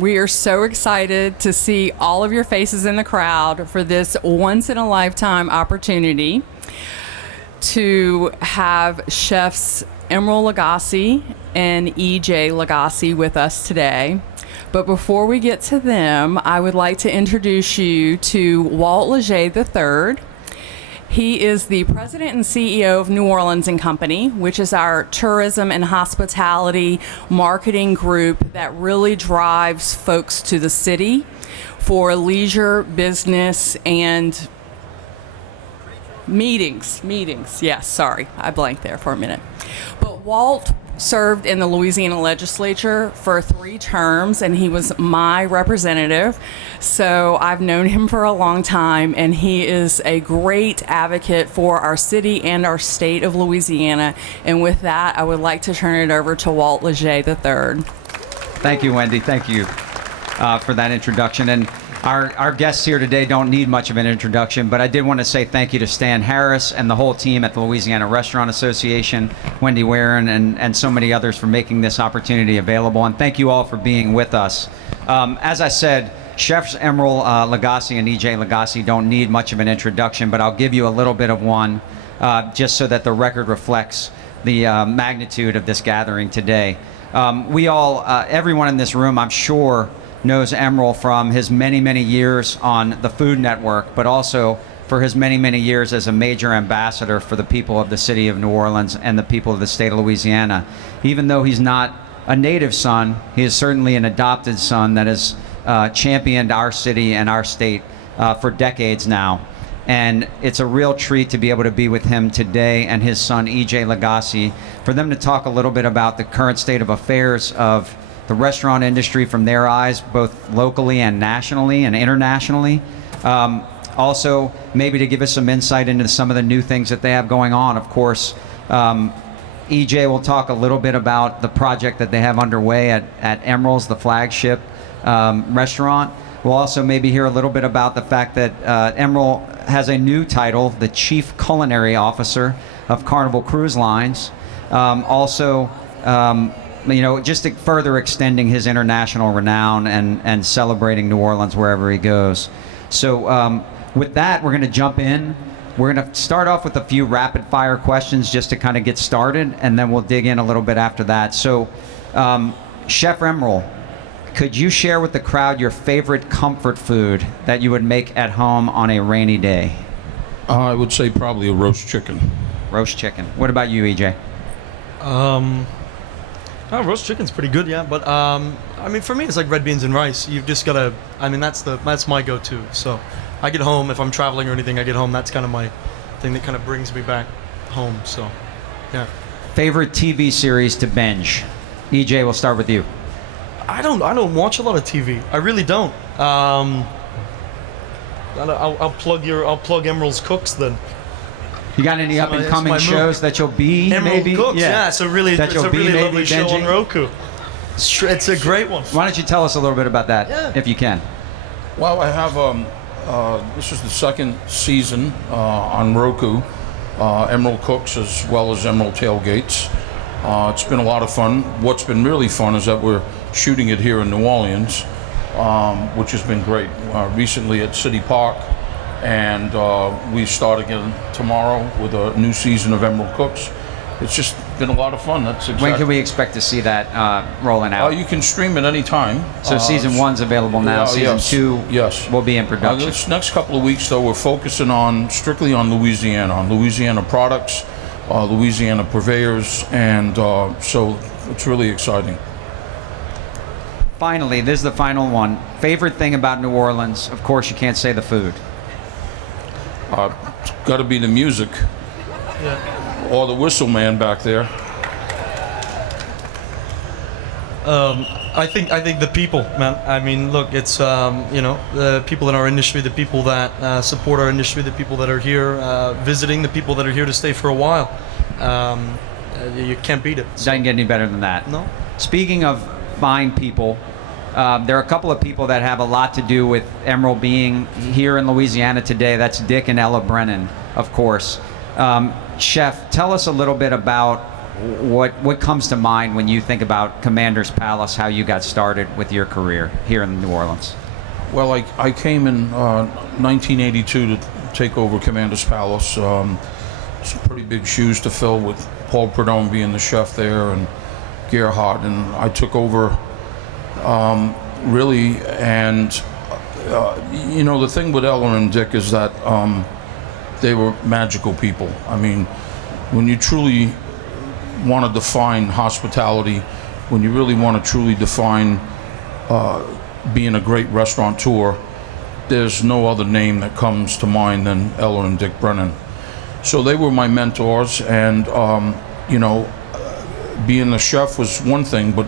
We are so excited to see all of your faces in the crowd for this once-in-a-lifetime opportunity to have chefs Emeril Lagasse and EJ Lagasse with us today. But before we get to them, I would like to introduce you to Walt Leger III. He is the president and CEO of New Orleans and Company, which is our tourism and hospitality marketing group that really drives folks to the city for leisure, business, and meetings. Yes, sorry, I blanked there for a minute. But Walt served in the Louisiana legislature for 3 terms, and he was my representative. So I've known him for a long time, and he is a great advocate for our city and our state of Louisiana. And with that, I would like to turn it over to Walt Leger III. Thank you, Wendy. Thank you for that introduction. And our guests here today don't need much of an introduction, but I did want to say thank you to Stan Harris and the whole team at the Louisiana Restaurant Association, Wendy Warren, and so many others for making this opportunity available. And thank you all for being with us. As I said, Chefs Emeril Lagasse and EJ Lagasse don't need much of an introduction, but I'll give you a little bit of one just so that the record reflects the magnitude of this gathering today. Everyone in this room, I'm sure, knows Emeril from his many, many years on the Food Network, but also for his many, many years as a major ambassador for the people of the city of New Orleans and the people of the state of Louisiana. Even though he's not a native son, he is certainly an adopted son that has championed our city and our state for decades now. And it's a real treat to be able to be with him today and his son, EJ Lagasse, for them to talk a little bit about the current state of affairs of the restaurant industry from their eyes, both locally and nationally and internationally. Also, maybe to give us some insight into some of the new things that they have going on. Of course, EJ will talk a little bit about the project that they have underway at Emeril's, the flagship restaurant. We'll also maybe hear a little bit about the fact that Emeril has a new title, the Chief Culinary Officer of Carnival Cruise Lines. Just further extending his international renown and celebrating New Orleans wherever he goes. So with that, we're going to jump in. We're going to start off with a few rapid fire questions just to kind of get started, and then we'll dig in a little bit after that. So Chef Emeril, could you share with the crowd your favorite comfort food that you would make at home on a rainy day? I would say probably a roast chicken. Roast chicken. What about you, EJ? Roast chicken's pretty good, yeah. But for me, it's like red beans and rice. You've just gotta. That's my go-to. So, I get home if I'm traveling or anything. I get home. That's kind of my thing that kind of brings me back home. So, yeah. Favorite TV series to binge? EJ, we'll start with you. I don't watch a lot of TV. I really don't. I'll plug Emeril's Cooks then. You got any up and coming shows that you'll be Emeril maybe? Cooks, yeah. It's a really lovely show on Roku. It's a great one. Why don't you tell us a little bit about that, if you can? Well, I have this is the 2nd season on Roku. Emeril Cooks as well as Emeril Tailgates. It's been a lot of fun. What's been really fun is that we're shooting it here in New Orleans, which has been great. Recently at City Park, and we start again tomorrow with a new season of Emeril Cooks. It's just been a lot of fun. When can we expect to see that rolling out? You can stream it anytime. So season 1's available now. Season 2 will be in production. This next couple of weeks, though, we're focusing strictly on Louisiana products, Louisiana purveyors, and so it's really exciting. Finally, this is the final one. Favorite thing about New Orleans? Of course, you can't say the food. It's got to be the music, or the whistle man back there. I think the people, man. I mean, look, it's the people in our industry, the people that support our industry, the people that are here visiting, the people that are here to stay for a while. You can't beat it. Doesn't get any better than that. No. Speaking of fine people, there are a couple of people that have a lot to do with Emeril being here in Louisiana today. That's Dick and Ella Brennan, of course. Chef, tell us a little bit about what comes to mind when you think about Commander's Palace, how you got started with your career here in New Orleans? Well, I came in 1982 to take over Commander's Palace. Some pretty big shoes to fill with Paul Prudhomme being the chef there and Gerhardt, and I took over really. And the thing with Ella and Dick is that they were magical people. I mean, when you truly want to define hospitality, when you really want to truly define being a great restaurateur, there's no other name that comes to mind than Ella and Dick Brennan. So they were my mentors, and being a chef was one thing, but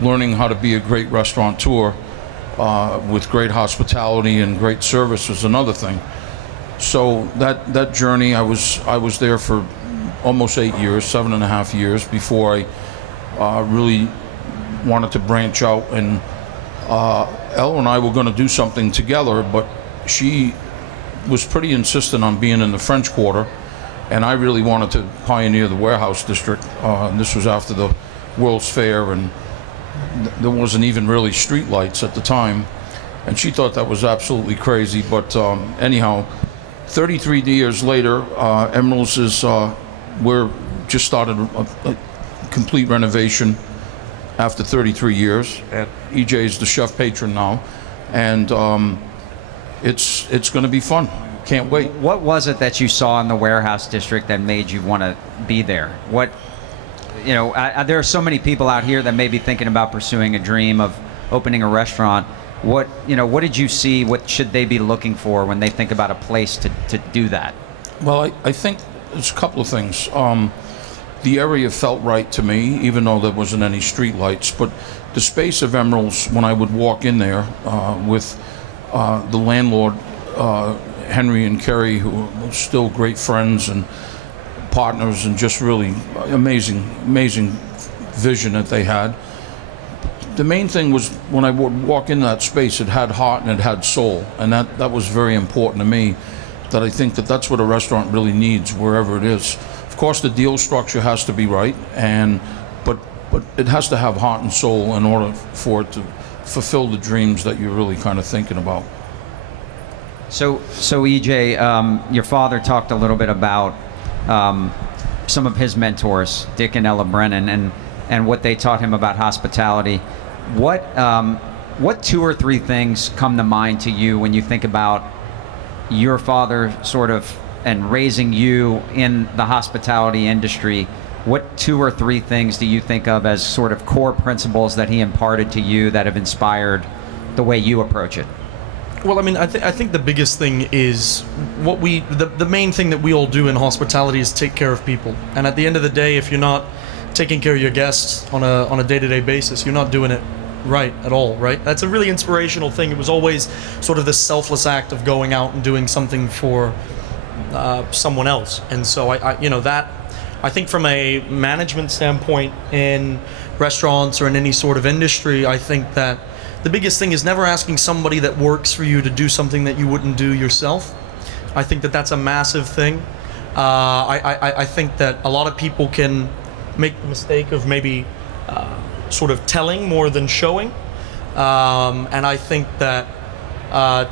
learning how to be a great restaurateur with great hospitality and great service was another thing. So that journey, I was there for almost 8 years, 7.5 years, before I really wanted to branch out. And Ella and I were going to do something together, but she was pretty insistent on being in the French Quarter, and I really wanted to pioneer the warehouse district. And this was after the World's Fair, and there wasn't even really street lights at the time, and she thought that was absolutely crazy. But anyhow, 33 years later, Emeril's is we're just started a complete renovation after 33 years. And EJ is the chef patron now, and it's going to be fun. Can't wait. What was it that you saw in the warehouse district that made you want to be there? What, there are so many people out here that may be thinking about pursuing a dream of opening a restaurant. What did you see? What should they be looking for when they think about a place to do that? Well, I think there's a couple of things. The area felt right to me, even though there wasn't any street lights. But the space of Emeril's, when I would walk in there with the landlord, Henry and Kerry, who are still great friends and partners, and just really amazing vision that they had. The main thing was when I would walk in that space, it had heart and it had soul, and that was very important to me. That I think that's what a restaurant really needs, wherever it is. Of course, the deal structure has to be right, but it has to have heart and soul in order for it to fulfill the dreams that you're really kind of thinking about. So EJ, your father talked a little bit about some of his mentors, Dick and Ella Brennan, and what they taught him about hospitality. What 2 or 3 things come to mind to you when you think about your father sort of and raising you in the hospitality industry? What 2 or 3 things do you think of as sort of core principles that he imparted to you that have inspired the way you approach it? Well, I mean, I think the biggest thing is the main thing that we all do in hospitality is take care of people. And at the end of the day, if you're not taking care of your guests on a day-to-day basis, you're not doing it right at all, right? That's a really inspirational thing. It was always sort of this selfless act of going out and doing something for someone else. And so I think from a management standpoint in restaurants or in any sort of industry, I think that the biggest thing is never asking somebody that works for you to do something that you wouldn't do yourself. I think that that's a massive thing. I think that a lot of people can make the mistake of maybe sort of telling more than showing. And I think that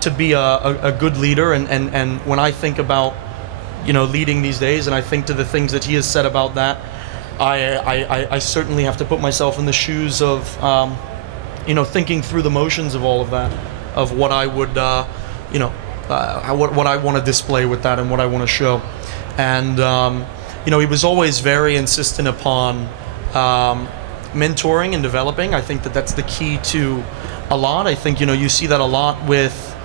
to be a good leader, and when I think about leading these days, and I think to the things that he has said about that, I certainly have to put myself in the shoes of thinking through the motions of all of that, of what I would what I want to display with that and what I want to show. And he was always very insistent upon mentoring and developing. I think that that's the key to a lot. I think you see that a lot with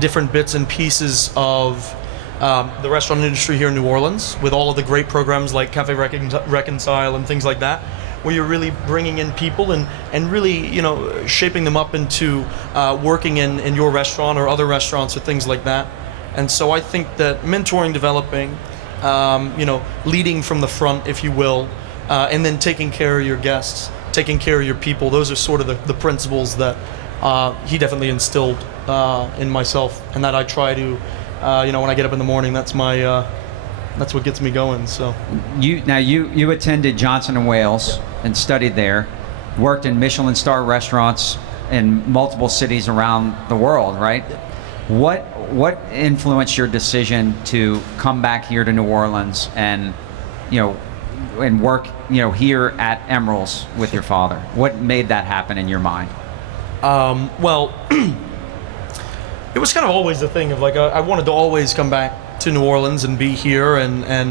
different bits and pieces of the restaurant industry here in New Orleans, with all of the great programs like Cafe Reconcile and things like that, where you're really bringing in people and really shaping them up into working in your restaurant or other restaurants or things like that. And so I think that mentoring, developing, leading from the front, if you will, and then taking care of your guests, taking care of your people, those are sort of the principles that he definitely instilled in myself, and that I try to when I get up in the morning, that's my that's what gets me going. So You attended Johnson and Wales and studied there, worked in Michelin star restaurants in multiple cities around the world, right? What influenced your decision to come back here to New Orleans and and work here at Emeril's with your father? What made that happen in your mind? Well, it was kind of always the thing of like I wanted to always come back to New Orleans and be here, and I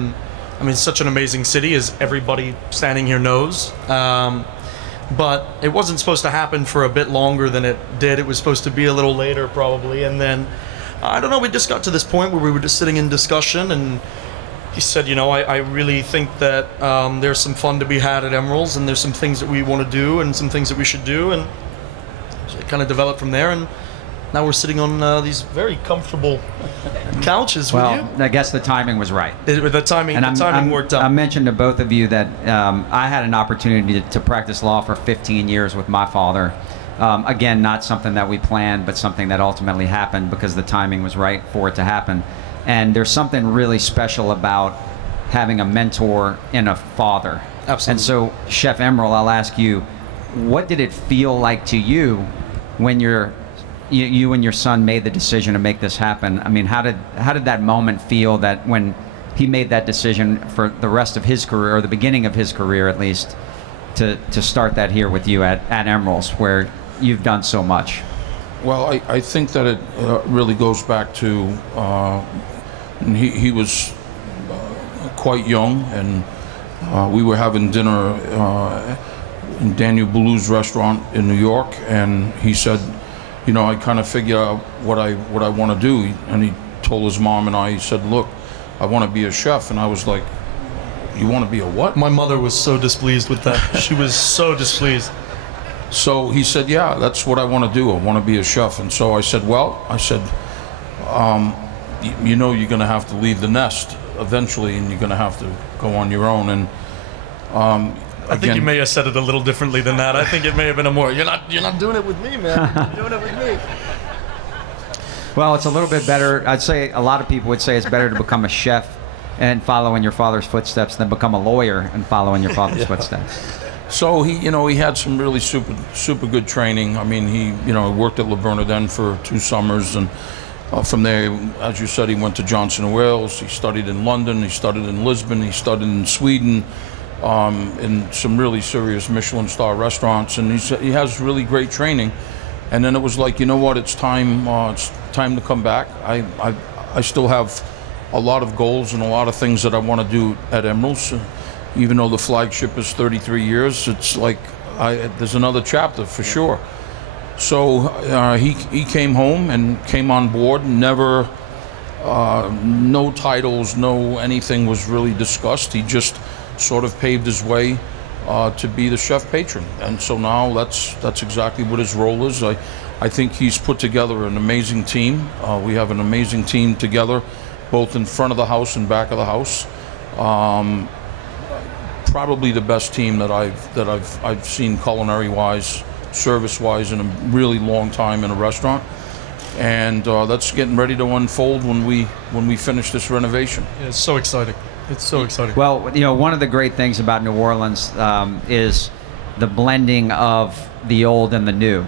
mean, it's such an amazing city, as everybody standing here knows. But it wasn't supposed to happen for a bit longer than it did. It was supposed to be a little later probably, and then I don't know, we just got to this point where we were just sitting in discussion, and he said, I really think that there's some fun to be had at Emeril's, and there's some things that we want to do and some things that we should do, and so it kind of developed from there, and now we're sitting on these very comfortable couches with you. Well, I guess the timing was right. The timing worked out. I mentioned to both of you that I had an opportunity to practice law for 15 years with my father. Again, not something that we planned, but something that ultimately happened because the timing was right for it to happen. And there's something really special about having a mentor and a father. Absolutely. And so, Chef Emeril, I'll ask you, what did it feel like to you when you and your son made the decision to make this happen? I mean, how did that moment feel, that when he made that decision for the rest of his career, or the beginning of his career at least, to start that here with you at Emeril's, where you've done so much? Well, I think that it really goes back to he was quite young, and we were having dinner in Daniel Boulud's restaurant in New York, and he said, I kind of figure out what I want to do, and he told his mom and I, he said, look, I want to be a chef. And I was like, you want to be a what? My mother was so displeased with that. She was so displeased. So he said, yeah, that's what I want to do. I want to be a chef. And so I said, you're going to have to leave the nest eventually, and you're going to have to go on your own. And I think you may have said it a little differently than that. I think it may have been a more, you're not doing it with me, man. You're doing it with me. Well, it's a little bit better. I'd say a lot of people would say it's better to become a chef and follow in your father's footsteps than become a lawyer and follow in your father's footsteps. So he had some really super good training. I mean, he worked at Le Bernardin for 2 summers, and from there, as you said, he went to Johnson & Wales. He studied in London. He studied in Lisbon. He studied in Sweden, in some really serious Michelin star restaurants, and he has really great training. And then it was like, it's time to come back. I still have a lot of goals and a lot of things that I want to do at Emeril's. Even though the flagship is 33 years, it's like there's another chapter for sure. So he came home and came on board. Never, no titles, no anything was really discussed. He just sort of paved his way to be the chef patron. And so now that's exactly what his role is. I think he's put together an amazing team. We have an amazing team together, both in front of the house and back of the house. Probably the best team that I've seen culinary-wise, service-wise, in a really long time in a restaurant, and that's getting ready to unfold when we finish this renovation. Yeah, it's so exciting. It's so exciting. Well, one of the great things about New Orleans is the blending of the old and the new.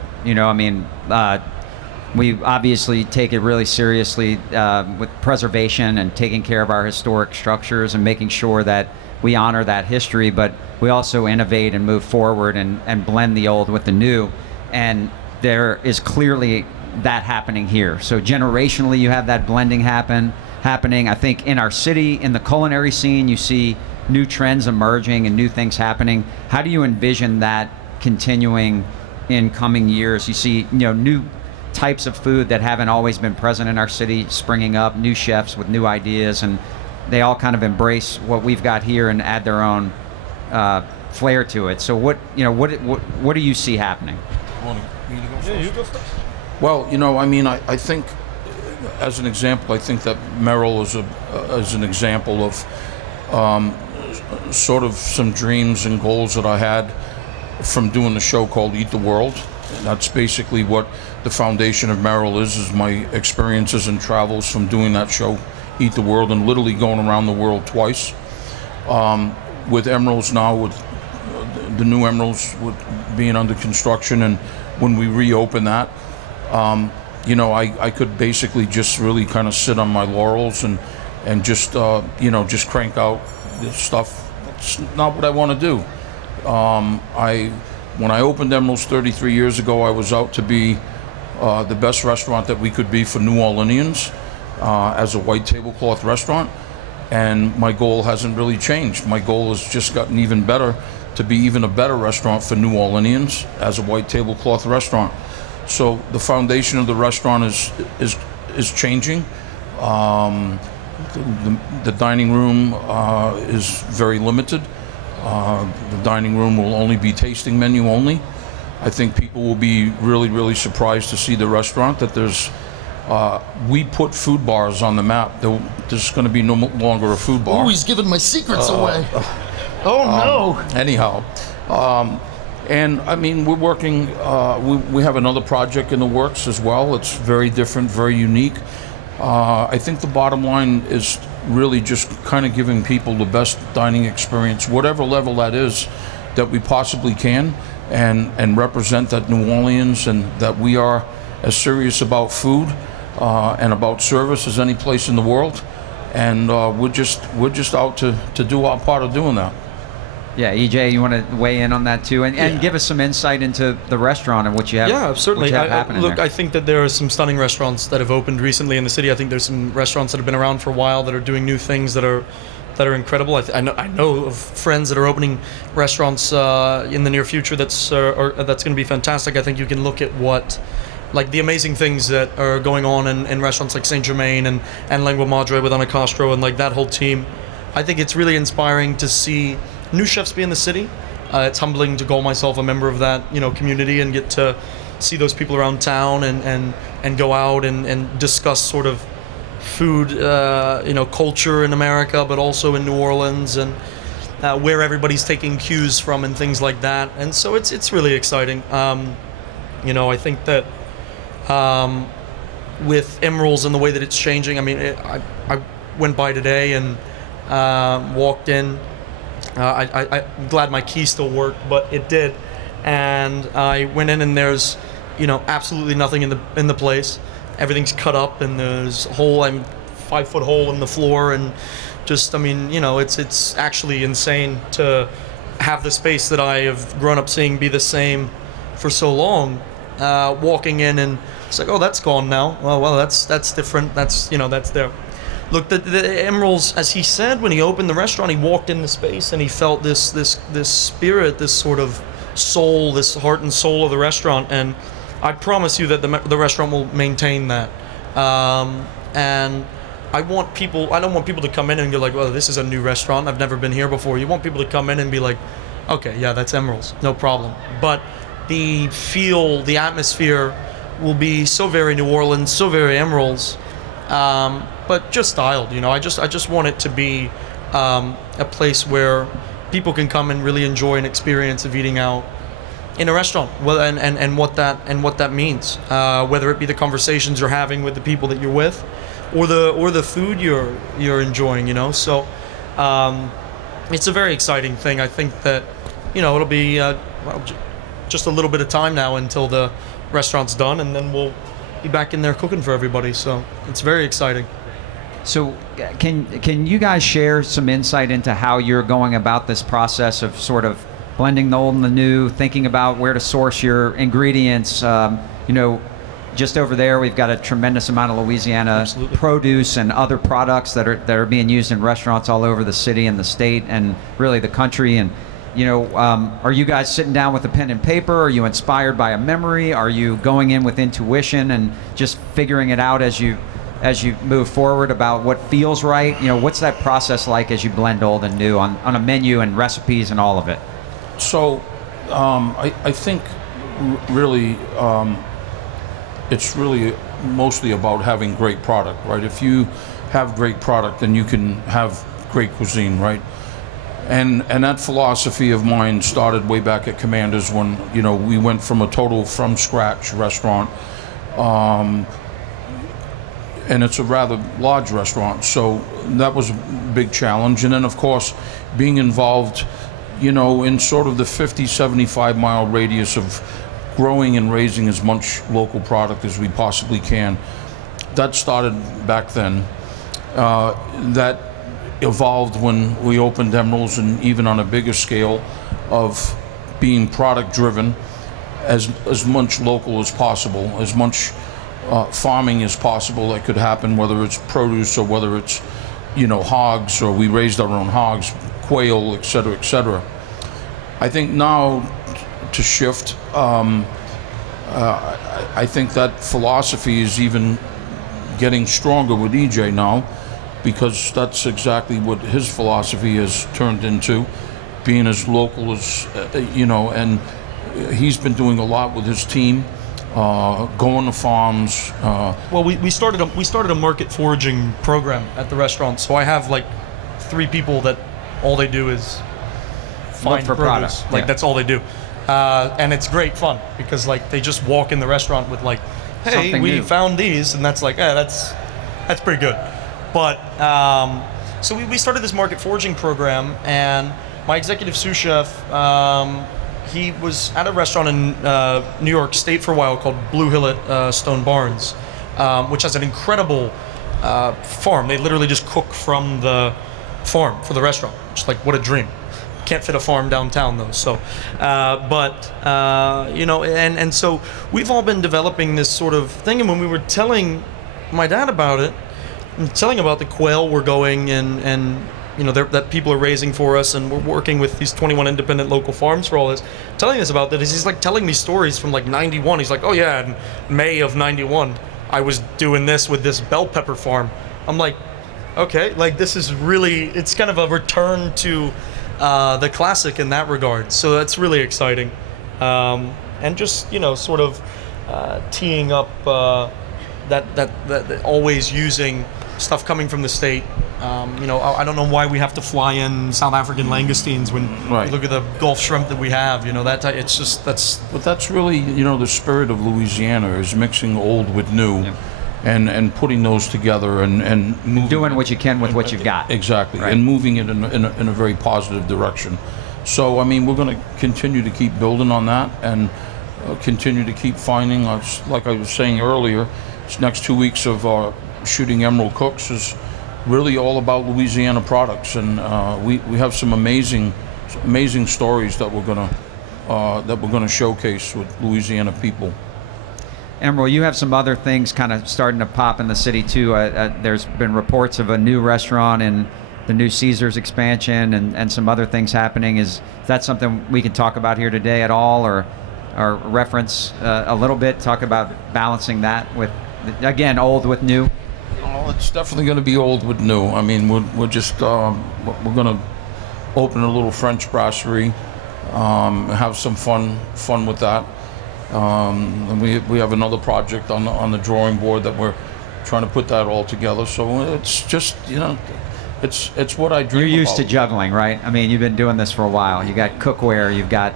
We obviously take it really seriously with preservation and taking care of our historic structures and making sure that we honor that history, but we also innovate and move forward and blend the old with the new. And there is clearly that happening here. So generationally, you have that blending happening. I think in our city, in the culinary scene, you see new trends emerging and new things happening. How do you envision that continuing in coming years? You see, new types of food that haven't always been present in our city springing up, new chefs with new ideas, and they all kind of embrace what we've got here and add their own flair to it. So what do you see happening? Yeah, you go first. Well, I think, as an example, I think that Merrill is an example of sort of some dreams and goals that I had from doing the show called Eat the World. And that's basically what the foundation of Merrill is my experiences and travels from doing that show, eat the world, and literally going around the world twice. With Emeril's now, with the new Emeril's being under construction, and when we reopen that, I could basically just really kind of sit on my laurels and just just crank out this stuff. That's not what I want to do. When I opened Emeril's 33 years ago, I was out to be the best restaurant that we could be for New Orleanians as a white tablecloth restaurant, and my goal hasn't really changed. My goal has just gotten even better, to be even a better restaurant for New Orleanians as a white tablecloth restaurant. So the foundation of the restaurant is changing. The dining room is very limited. The dining room will only be tasting menu only. I think people will be really, really surprised to see the restaurant, that we put food bars on the map. There's going to be no longer a food bar. Oh, he's giving my secrets away. Oh no. Anyhow, and I mean, we're working. We have another project in the works as well. It's very different, very unique. I think the bottom line is really just kind of giving people the best dining experience, whatever level that is, that we possibly can, and represent that New Orleans, and that we are as serious about food and about service as any place in the world. And we're just out to do our part of doing that. Yeah, EJ, you want to weigh in on that too, and give us some insight into the restaurant and what you have. Yeah, certainly. What you have happening Look, there. I think that there are some stunning restaurants that have opened recently in the city. I think there's some restaurants that have been around for a while that are doing new things that are incredible. I know of friends that are opening restaurants in the near future that's going to be fantastic. I think you can look at like the amazing things that are going on in restaurants like Saint Germain and Lengua Madre with Ana Castro and like that whole team. I think it's really inspiring to see new chefs be in the city. It's humbling to call myself a member of that community and get to see those people around town and go out and discuss sort of food culture in America, but also in New Orleans, and where everybody's taking cues from and things like that. And so it's really exciting. I think that with Emeril's and the way that it's changing, I mean, I went by today and walked in. I'm glad my key still worked, but it did. And I went in, and there's, absolutely nothing in the place. Everything's cut up, and there's a hole. 5-foot hole in the floor, and just, it's actually insane to have the space that I have grown up seeing be the same for so long. Walking in, and it's like, oh, that's gone now. Well, that's different. That's there. Look, the Emeril's, as he said when he opened the restaurant, he walked in the space and he felt this spirit, this sort of soul, this heart and soul of the restaurant. And I promise you that the restaurant will maintain that. And I don't want people to come in and go like, well, this is a new restaurant, I've never been here before. You want people to come in and be like, okay, yeah, that's Emeril's, no problem. But the feel, the atmosphere will be so very New Orleans, so very Emeril's. But just styled, I just want it to be a place where people can come and really enjoy an experience of eating out in a restaurant. Well, and what that means, whether it be the conversations you're having with the people that you're with, or the food you're enjoying. So it's a very exciting thing. I think that it'll be just a little bit of time now until the restaurant's done, and then we'll be back in there cooking for everybody. So it's very exciting. So can you guys share some insight into how you're going about this process of sort of blending the old and the new, thinking about where to source your ingredients? Just over there, we've got a tremendous amount of Louisiana Absolutely. Produce and other products that are being used in restaurants all over the city and the state and really the country. And are you guys sitting down with a pen and paper? Are you inspired by a memory? Are you going in with intuition and just figuring it out as you move forward about what feels right? What's that process like as you blend old and new on a menu and recipes and all of it? So I think really it's really mostly about having great product, right? If you have great product, then you can have great cuisine, right? And that philosophy of mine started way back at Commander's when we went from a total from scratch restaurant. and it's a rather large restaurant, so that was a big challenge. And then, of course, being involved, in sort of the 50, 75-mile radius of growing and raising as much local product as we possibly can. That started back then. That evolved when we opened Emeril's, and even on a bigger scale of being product driven, as much local as possible, as much farming as possible that could happen, whether it's produce or whether it's hogs, or we raised our own hogs, quail, et cetera, et cetera. I think now to shift, I think that philosophy is even getting stronger with EJ now, because that's exactly what his philosophy has turned into, being as local as, and he's been doing a lot with his team, going to farms. Well, we started a market foraging program at the restaurant. So I have like 3 people that all they do is find for produce. product. Like Yeah. that's all they do, and it's great fun because like they just walk in the restaurant with like, hey, Something we new. found these, and that's like, that's pretty good. But so we started this market foraging program, and my executive sous chef, he was at a restaurant in New York State for a while called Blue Hill at Stone Barns, which has an incredible farm. They literally just cook from the farm for the restaurant. Just like, what a dream. Can't fit a farm downtown though. So, and so we've all been developing this sort of thing. And when we were telling my dad about it, and telling about the quail we're going and that people are raising for us, and we're working with these 21 independent local farms for all this, telling us about that, he's like telling me stories from like 91. He's like, oh yeah, in May of 91, I was doing this with this bell pepper farm. I'm like, okay, like this is really, it's kind of a return to the classic in that regard. So that's really exciting. And just, sort of teeing up that always using stuff coming from the state. I don't know why we have to fly in South African langoustines when Right. you look at the Gulf shrimp that we have. It's just, that's But that's really, the spirit of Louisiana, is mixing old with new, and putting those together and moving Doing what you can with what you've got. Exactly, Right. and moving it in a very positive direction. So, I mean, we're going to continue to keep building on that, and continue to keep finding, like I was saying earlier, this next 2 weeks of shooting Emeril Cooks is really all about Louisiana products, and we have some amazing stories that we're gonna showcase with Louisiana people. Emeril, you have some other things kind of starting to pop in the city too. There's been reports of a new restaurant and the new Caesars expansion, and some other things happening. Is that something we can talk about here today at all, or reference a little bit? Talk about balancing that with, again, old with new. Oh, it's definitely going to be old with new. I mean, we're just we're going to open a little French brasserie, have some fun with that. And we have another project on the drawing board that we're trying to put that all together. So it's just, it's what I dream You're used about. to juggling, right? I mean, you've been doing this for a while. You got cookware, you've got,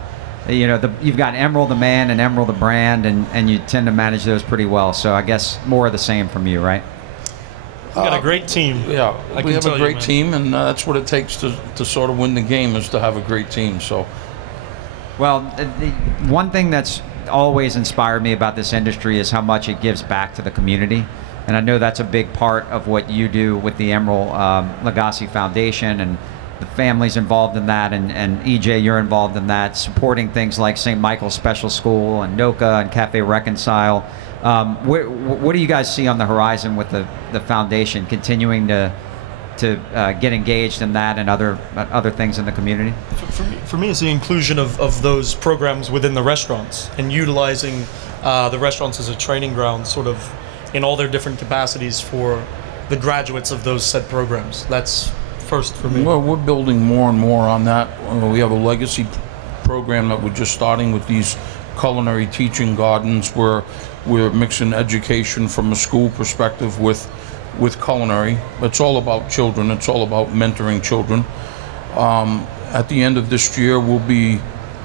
you've got Emeril the man and Emeril the brand, and you tend to manage those pretty well. So I guess more of the same from you, right? we've got a great team. Yeah, I we can have tell a you, great man. team, and that's what it takes to sort of win the game, is to have a great team. So. Well, the one thing that's always inspired me about this industry is how much it gives back to the community. And I know that's a big part of what you do with the Emeril Lagasse Foundation, and the families involved in that, and EJ, you're involved in that, supporting things like St. Michael's Special School and NOCA and Cafe Reconcile. What do you guys see on the horizon with the foundation continuing to get engaged in that and other things in the community? For me, it's the inclusion of those programs within the restaurants, and utilizing the restaurants as a training ground, sort of in all their different capacities for the graduates of those said programs. That's first for me. Well, we're building more and more on that. We have a legacy program that we're just starting with these culinary teaching gardens, where we're mixing education from a school perspective with culinary. It's all about children. It's all about mentoring children. At the end of this year, we'll be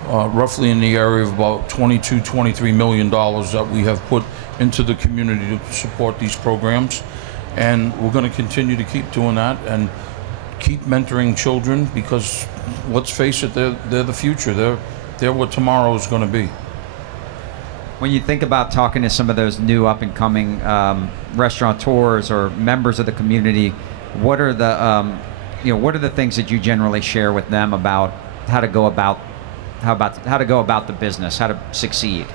roughly in the area of about $22-23 million that we have put into the community to support these programs. and we're going to continue to keep doing that and keep mentoring children, because let's face it, they're the future. They're what tomorrow is going to be. When you think about talking to some of those new up-and-coming restaurateurs or members of the community, what are the things that you generally share with them about how to go about the business, how to succeed?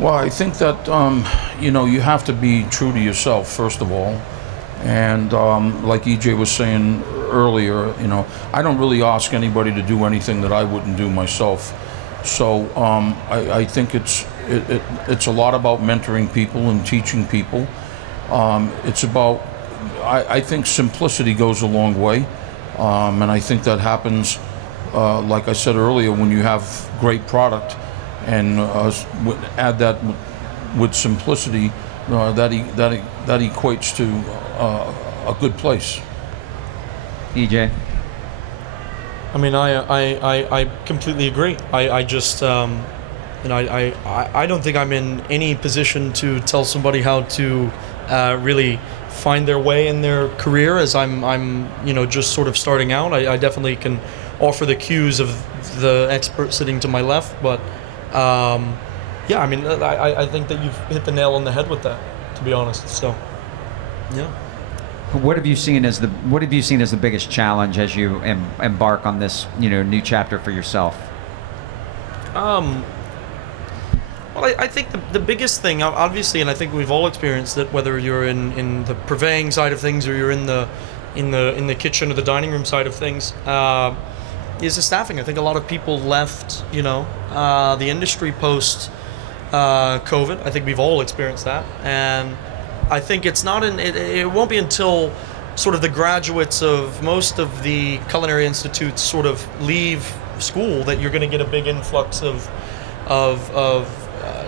Well, I think that you have to be true to yourself first of all, and like EJ was saying earlier, I don't really ask anybody to do anything that I wouldn't do myself. So I think it's a lot about mentoring people and teaching people. It's about, I think simplicity goes a long way, and I think that happens, like I said earlier, when you have great product and add that with simplicity, that equates to a good place. EJ? I mean, I completely agree. I just, I don't think I'm in any position to tell somebody how to really find their way in their career, as I'm just sort of starting out. I definitely can offer the cues of the expert sitting to my left, but yeah, I mean, I think that you've hit the nail on the head with that, to be honest. So, yeah. What have you seen as the biggest challenge as you embark on this new chapter for yourself? Well, I think the biggest thing, obviously, and I think we've all experienced it, whether you're in the purveying side of things or you're in the kitchen or the dining room side of things, is the staffing. I think a lot of people left, the industry post COVID. I think we've all experienced that, and I think it won't be until sort of the graduates of most of the culinary institutes sort of leave school that you're going to get a big influx of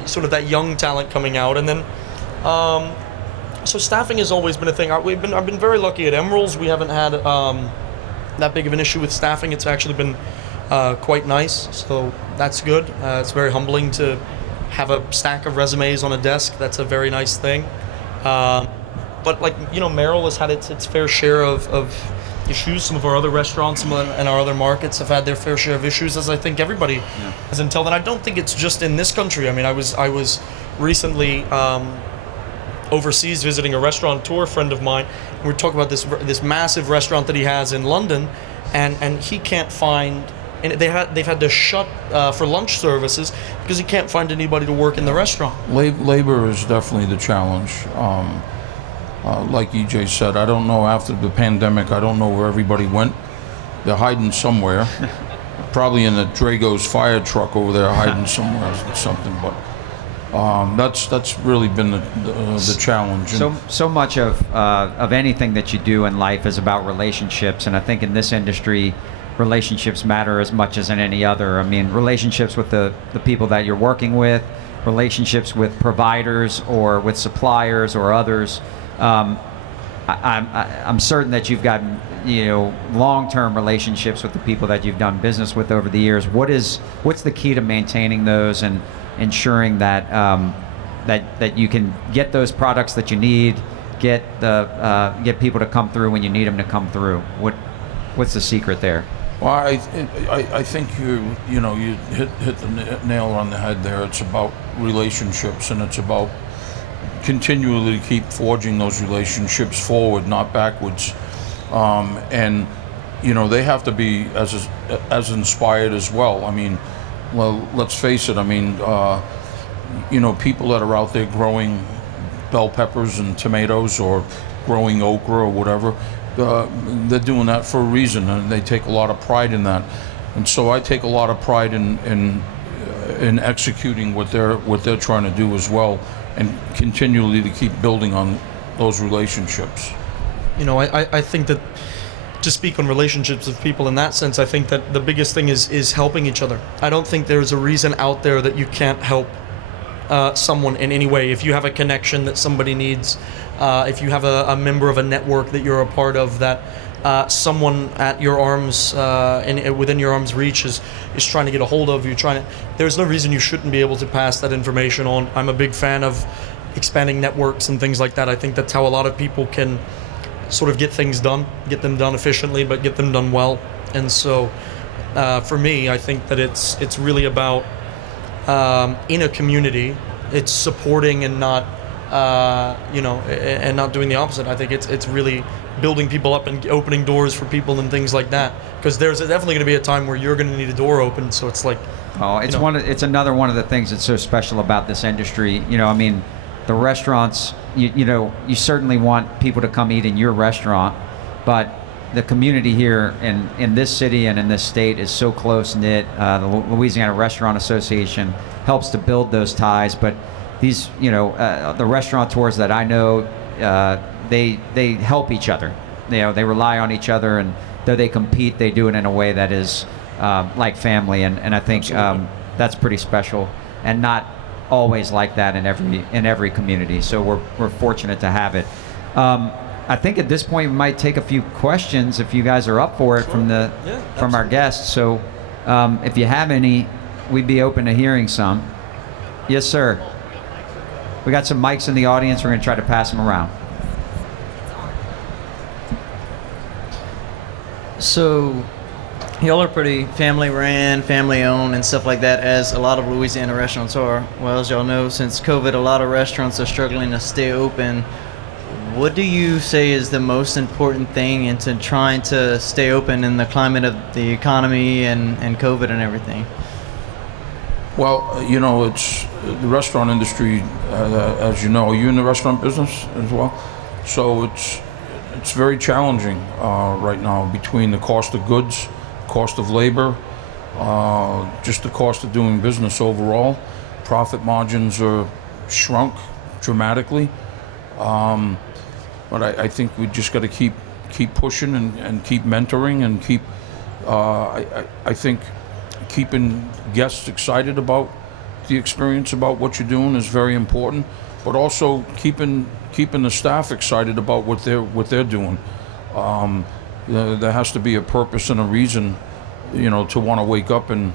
sort of that young talent coming out. And then so staffing has always been a thing. I've been very lucky at Emeril's. We haven't had that big of an issue with staffing. It's actually been quite nice, so that's good. It's very humbling to have a stack of resumes on a desk. That's a very nice thing. But Merrill has had its fair share of issues. Some of our other restaurants and our other markets have had their fair share of issues, as I think everybody has until then. I don't think it's just in this country. I mean, I was recently overseas visiting a restaurateur friend of mine. We were talking about this massive restaurant that he has in London, and he can't find. And they've had to shut for lunch services because he can't find anybody to work in the restaurant. Labor is definitely the challenge. Like EJ said, I don't know, after the pandemic, I don't know where everybody went. They're hiding somewhere. Probably in the Drago's fire truck over there, hiding somewhere or something. But that's really been the challenge. So much of anything that you do in life is about relationships, and I think in this industry, relationships matter as much as in any other. I mean, relationships with the people that you're working with, relationships with providers or with suppliers or others. I'm certain that you've gotten long-term relationships with the people that you've done business with over the years. What's the key to maintaining those and ensuring that that you can get those products that you need, get people to come through when you need them to come through? What's the secret there? Well, I think you hit the nail on the head there. It's about relationships, and it's about continually keep forging those relationships forward, not backwards. And they have to be as inspired as well. I mean, well, let's face it. I mean, people that are out there growing bell peppers and tomatoes or growing okra or whatever. They're doing that for a reason, and they take a lot of pride in that. And so I take a lot of pride in executing what they're trying to do as well, and continually to keep building on those relationships. I think that, to speak on relationships with people in that sense, I think that the biggest thing is helping each other. I don't think there's a reason out there that you can't help someone in any way. If you have a connection that somebody needs, if you have a member of a network that you're a part of, that someone at your arms, within your arm's reach is trying to get a hold of you, there's no reason you shouldn't be able to pass that information on. I'm a big fan of expanding networks and things like that. I think that's how a lot of people can sort of get things done, get them done efficiently, but get them done well. And so for me, I think that it's really about in a community, it's supporting and not and not doing the opposite. I think it's really building people up and opening doors for people and things like that. Because there's definitely going to be a time where you're going to need a door open. So it's like, it's another one of the things that's so special about this industry. I mean, the restaurants, you certainly want people to come eat in your restaurant, but the community here in this city and in this state is so close-knit. The Louisiana Restaurant Association helps to build those ties, but these, the restaurateurs that I know, they help each other. They rely on each other, and though they compete, they do it in a way that is like family, and I think that's pretty special, and not always like that in every community. So we're fortunate to have it. I think at this point we might take a few questions if you guys are up for it from our guests. So if you have any, we'd be open to hearing some. Yes, sir. We got some mics in the audience. We're going to try to pass them around. So, y'all are pretty family ran, family owned, and stuff like that, as a lot of Louisiana restaurants are. Well, as y'all know, since COVID, a lot of restaurants are struggling to stay open. What do you say is the most important thing into trying to stay open in the climate of the economy and COVID and everything? Well, it's the restaurant industry, as you know. Are you in the restaurant business as well? So it's very challenging right now between the cost of goods, cost of labor, just the cost of doing business overall. Profit margins are shrunk dramatically. But I think we just got to keep pushing and keep mentoring and keep. I think keeping guests excited about the experience, about what you're doing, is very important. But also keeping the staff excited about what they're doing. There has to be a purpose and a reason, to want to wake up and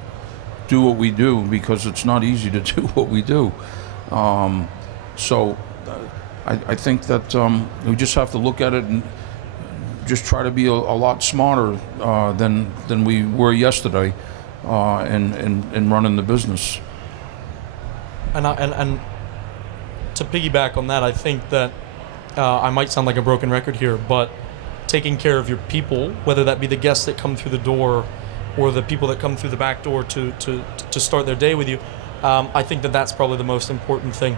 do what we do, because it's not easy to do what we do. So I think that we just have to look at it and just try to be a lot smarter than we were yesterday in running the business. And to piggyback on that, I think that I might sound like a broken record here, but taking care of your people, whether that be the guests that come through the door or the people that come through the back door to start their day with you, I think that that's probably the most important thing.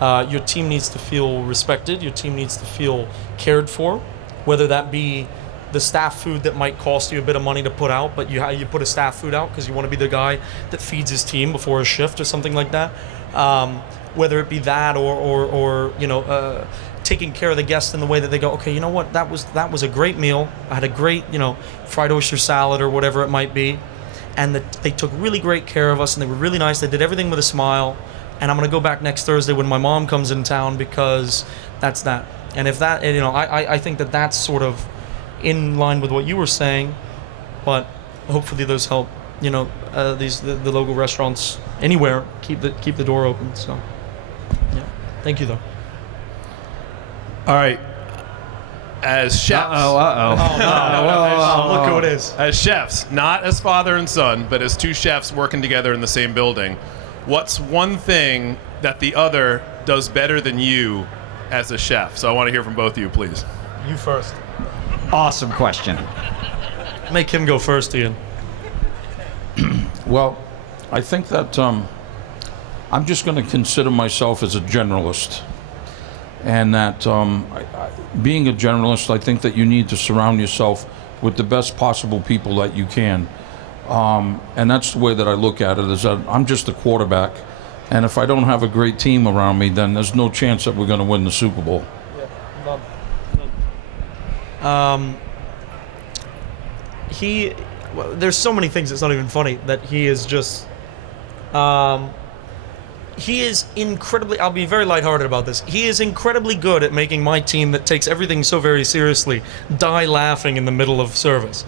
Your team needs to feel respected. Your team needs to feel cared for, whether that be the staff food that might cost you a bit of money to put out, but you put a staff food out because you want to be the guy that feeds his team before a shift or something like that. Whether it be that or taking care of the guests in the way that they go, okay, you know what, that was a great meal. I had a great, fried oyster salad or whatever it might be, and they took really great care of us, and they were really nice. They did everything with a smile. And I'm going to go back next Thursday when my mom comes in town, because that's that. And if that, I think that that's sort of in line with what you were saying, but hopefully those help, the local restaurants anywhere keep the door open. So, yeah. Thank you, though. All right. As chefs. Look who it is. As chefs, not as father and son, but as two chefs working together in the same building. What's one thing that the other does better than you as a chef? So I want to hear from both of you, please. You first. Awesome question. Make him go first, Ian. Well, I think that I'm just going to consider myself as a generalist. And that being a generalist, I think that you need to surround yourself with the best possible people that you can. And that's the way that I look at it, is that I'm just a quarterback. And if I don't have a great team around me, then there's no chance that we're going to win the Super Bowl. Yeah, there's so many things that's not even funny that he is just... he is incredibly... I'll be very lighthearted about this. He is incredibly good at making my team that takes everything so very seriously die laughing in the middle of service.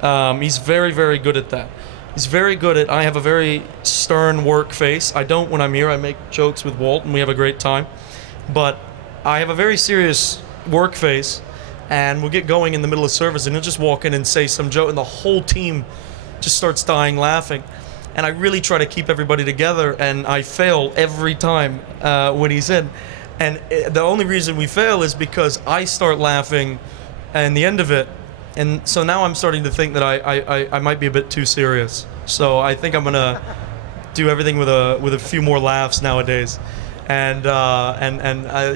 He's very, very good at that. He's very good at... I have a very stern work face. I don't when I'm here. I make jokes with Walt, and we have a great time. but I have a very serious work face, and we'll get going in the middle of service, and he'll just walk in and say some joke, and the whole team just starts dying laughing. And I really try to keep everybody together, and I fail every time when he's in. And the only reason we fail is because I start laughing and the end of it. And so now I'm starting to think that I might be a bit too serious. So I think I'm gonna do everything with a few more laughs nowadays. And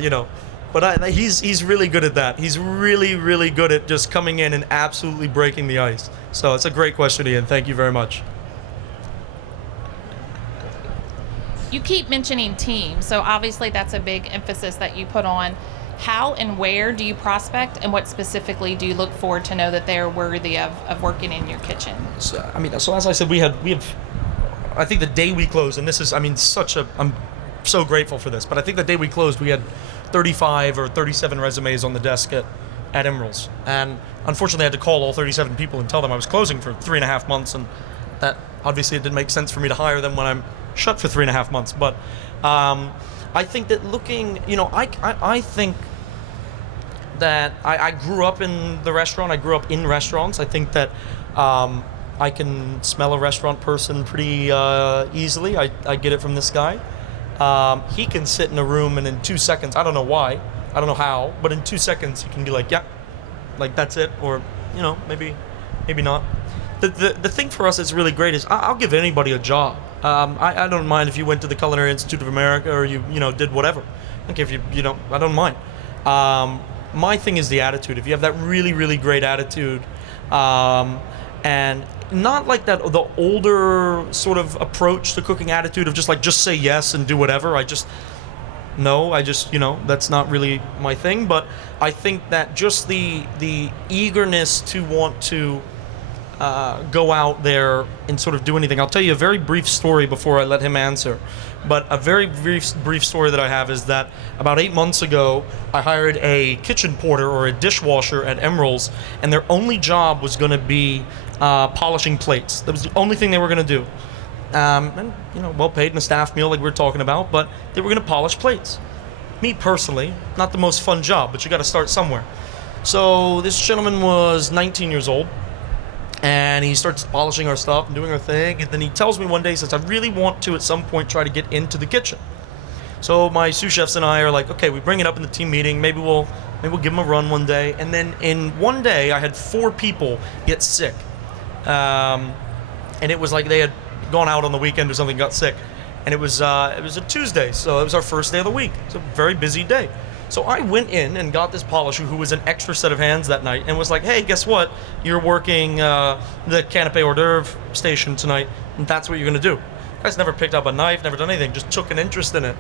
you know, but he's really good at that. He's really good at just coming in and absolutely breaking the ice. So it's a great question, Ian. Thank you very much. You keep mentioning team, so obviously that's a big emphasis that you put on. How and where do you prospect, and what specifically do you look for to know that they're worthy of working in your kitchen? So as I said, we have, I think the day we closed, and this is, I'm so grateful for this, but I think the day we closed, we had 35 or 37 resumes on the desk at Emeril's, and unfortunately I had to call all 37 people and tell them I was closing for 3.5 months, and that obviously it didn't make sense for me to hire them when I'm shut for 3.5 months. But I think that looking, you know, I think that I grew up in the restaurant. I grew up in restaurants. I think that I can smell a restaurant person pretty easily. I get it from this guy. He can sit in a room and in 2 seconds, I don't know why, I don't know how, but in 2 seconds he can be like, yeah, like that's it, or you know, maybe not. The thing for us that's really great is I'll give anybody a job. I don't mind if you went to the Culinary Institute of America or you did whatever. Okay, if you don't, I don't mind. My thing is the attitude. If you have that really great attitude, and not like that the older sort of approach to cooking attitude of just say yes and do whatever. That's not really my thing. But I think that just the eagerness to want to go out there and sort of do anything. I'll tell you a very brief story before I let him answer. But a very brief story that I have is that about 8 months ago, I hired a kitchen porter or a dishwasher at Emeril's, and their only job was going to be polishing plates. That was the only thing they were going to do. And well paid and a staff meal like we were talking about, but they were going to polish plates. Me personally, not the most fun job, but you got to start somewhere. So this gentleman was 19 years old. And he starts polishing our stuff and doing our thing. And then he tells me one day, he says, I really want to at some point try to get into the kitchen. So my sous chefs and I are like, okay, we bring it up in the team meeting. Maybe we'll give him a run one day. And then in one day, I had 4 people get sick. And it was like they had gone out on the weekend or something, got sick. And it was a Tuesday, so it was our first day of the week. It's a very busy day. So I went in and got this polisher who was an extra set of hands that night and was like, hey, guess what? You're working the canapé hors d'oeuvre station tonight, and that's what you're going to do. Guy's never picked up a knife, never done anything, just took an interest in it.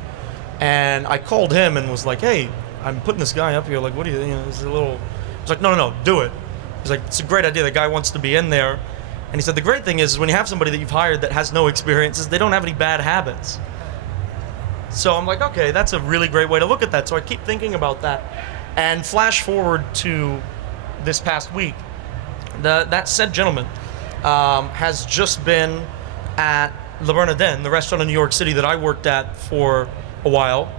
And I called him and was like, hey, I'm putting this guy up here. Like, what do you think? He's like, no, do it. He's like, it's a great idea. The guy wants to be in there. And he said, the great thing is when you have somebody that you've hired that has no experience is they don't have any bad habits. So I'm like, okay, that's a really great way to look at that. So I keep thinking about that. And flash forward to this past week. That said gentleman has just been at Le Bernardin, the restaurant in New York City that I worked at for a while.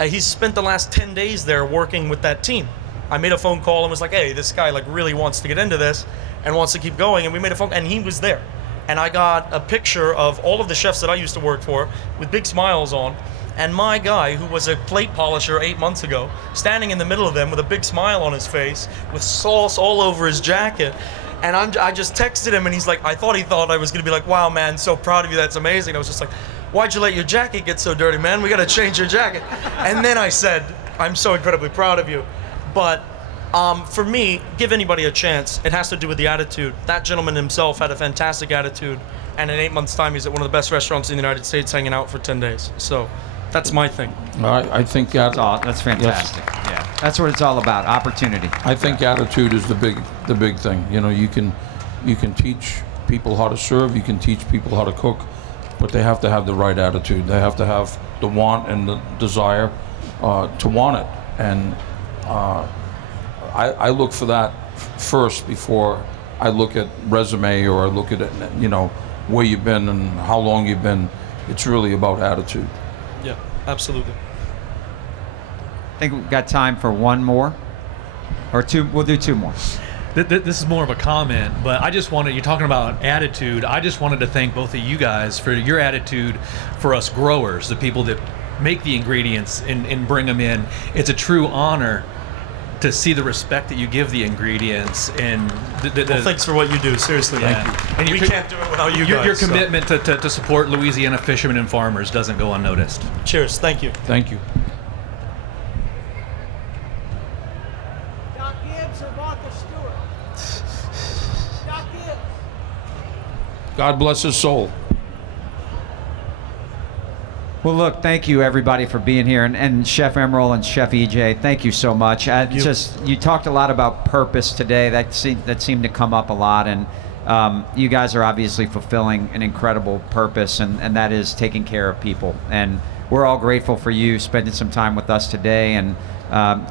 He's spent the last 10 days there working with that team. I made a phone call and was like, hey, this guy really wants to get into this and wants to keep going. And we made a phone, and he was there. And I got a picture of all of the chefs that I used to work for with big smiles on. And my guy, who was a plate polisher 8 months ago, standing in the middle of them with a big smile on his face, with sauce all over his jacket. And I just texted him, and he's like, I thought I was going to be like, wow, man, so proud of you, that's amazing. I was just like, why'd you let your jacket get so dirty, man? We got to change your jacket. And then I said, I'm so incredibly proud of you. But for me, give anybody a chance. It has to do with the attitude. That gentleman himself had a fantastic attitude, and in 8 months' time, he's at one of the best restaurants in the United States hanging out for 10 days. So that's my thing. I think That's fantastic. Yes. Yeah, that's what it's all about. Opportunity. I think attitude is the big thing. You can teach people how to serve. You can teach people how to cook, but they have to have the right attitude. They have to have the want and the desire to want it. And I look for that first before I look at resume or I look at where you've been and how long you've been. It's really about attitude. Yeah, absolutely. I think we've got time for one more. Or two. We'll do two more. This is more of a comment, but I just wanted, you're talking about attitude. I just wanted to thank both of you guys for your attitude for us growers, the people that make the ingredients and bring them in. It's a true honor to see the respect that you give the ingredients, and Well, thanks for what you do. Seriously, yeah. thank you. And We can't do it without you your guys. so- commitment to support Louisiana fishermen and farmers doesn't go unnoticed. Cheers. Thank you. Thank you. Doc Gibbs or Martha Stewart? Doc Gibbs. God bless his soul. Well, look, thank you everybody for being here, and Chef Emeril and Chef EJ, thank you so much. You talked a lot about purpose today. That seemed to come up a lot, and you guys are obviously fulfilling an incredible purpose, and that is taking care of people. And we're all grateful for you spending some time with us today, and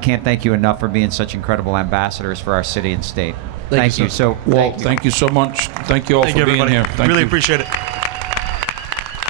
can't thank you enough for being such incredible ambassadors for our city and state. Thank you. So, Walt, thank you so much. Thank you all Thank for you, being everybody. here. Thank Really you. appreciate it.